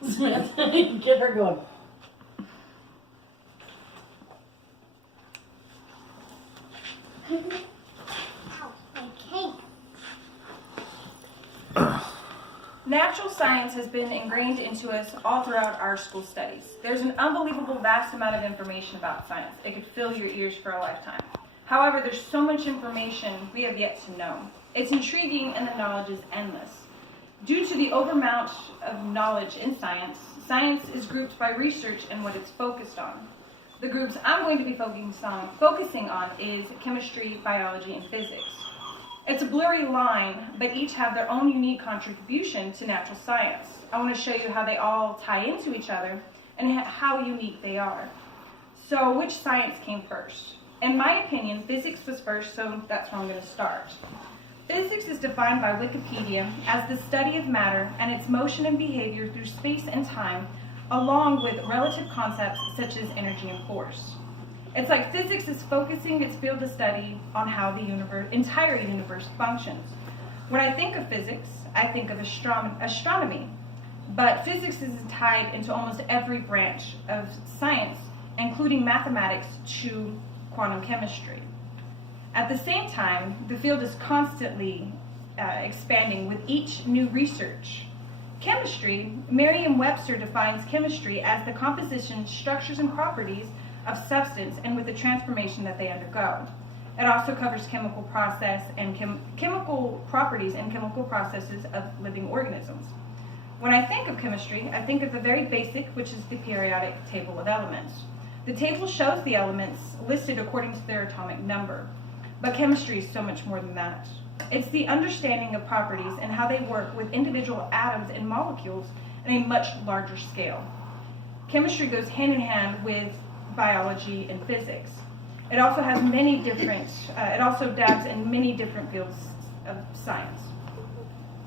Samantha, get her going. Natural science has been ingrained into us all throughout our school studies. There's an unbelievable vast amount of information about science. It could fill your ears for a lifetime. However, there's so much information we have yet to know. It's intriguing and the knowledge is endless. Due to the overamount of knowledge in science, science is grouped by research and what it's focused on. The groups I'm going to be focusing on is chemistry, biology, and physics. It's a blurry line, but each have their own unique contribution to natural science. I want to show you how they all tie into each other and how unique they are. So, which science came first? In my opinion, physics was first, so that's where I'm going to start. Physics is defined by Wikipedia as the study of matter and its motion and behavior through space and time, along with relative concepts such as energy and force. It's like physics is focusing its field of study on how the entire universe functions. When I think of physics, I think of astronomy, but physics is tied into almost every branch of science, including mathematics to quantum chemistry. At the same time, the field is constantly expanding with each new research. Chemistry, Merriam-Webster defines chemistry as the composition, structures, and properties of substance and with the transformation that they undergo. It also covers chemical process and chemical properties and chemical processes of living organisms. When I think of chemistry, I think of the very basic, which is the periodic table of elements. The table shows the elements listed according to their atomic number, but chemistry is so much more than that. It's the understanding of properties and how they work with individual atoms and molecules on a much larger scale. Chemistry goes hand in hand with biology and physics. It also has many different, it also dabs in many different fields of science.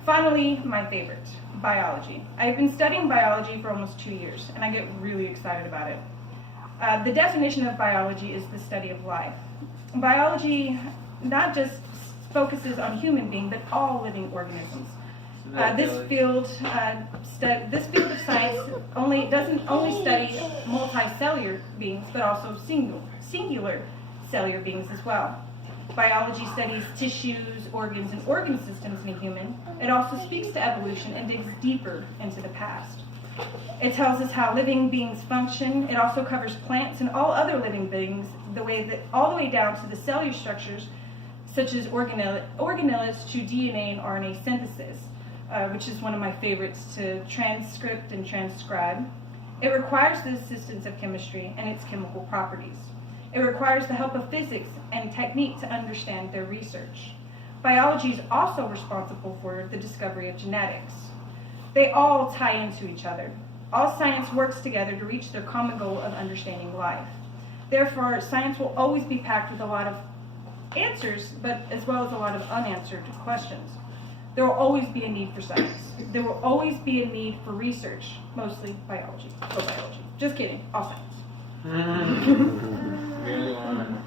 Finally, my favorite, biology. I've been studying biology for almost 2 years, and I get really excited about it. The definition of biology is the study of life. Biology not just focuses on human beings, but all living organisms. This field of science doesn't only study multicellular beings, but also singular cellular beings as well. Biology studies tissues, organs, and organ systems in a human. It also speaks to evolution and digs deeper into the past. It tells us how living beings function. It also covers plants and all other living beings, all the way down to the cellular structures, such as organelles to DNA and RNA synthesis. Which is one of my favorites to transcript and transcribe. It requires the assistance of chemistry and its chemical properties. It requires the help of physics and technique to understand their research. Biology is also responsible for the discovery of genetics. They all tie into each other. All science works together to reach their common goal of understanding life. Therefore, science will always be packed with a lot of answers, but as well as a lot of unanswered questions. There will always be a need for science. There will always be a need for research, mostly biology. Just kidding, all science.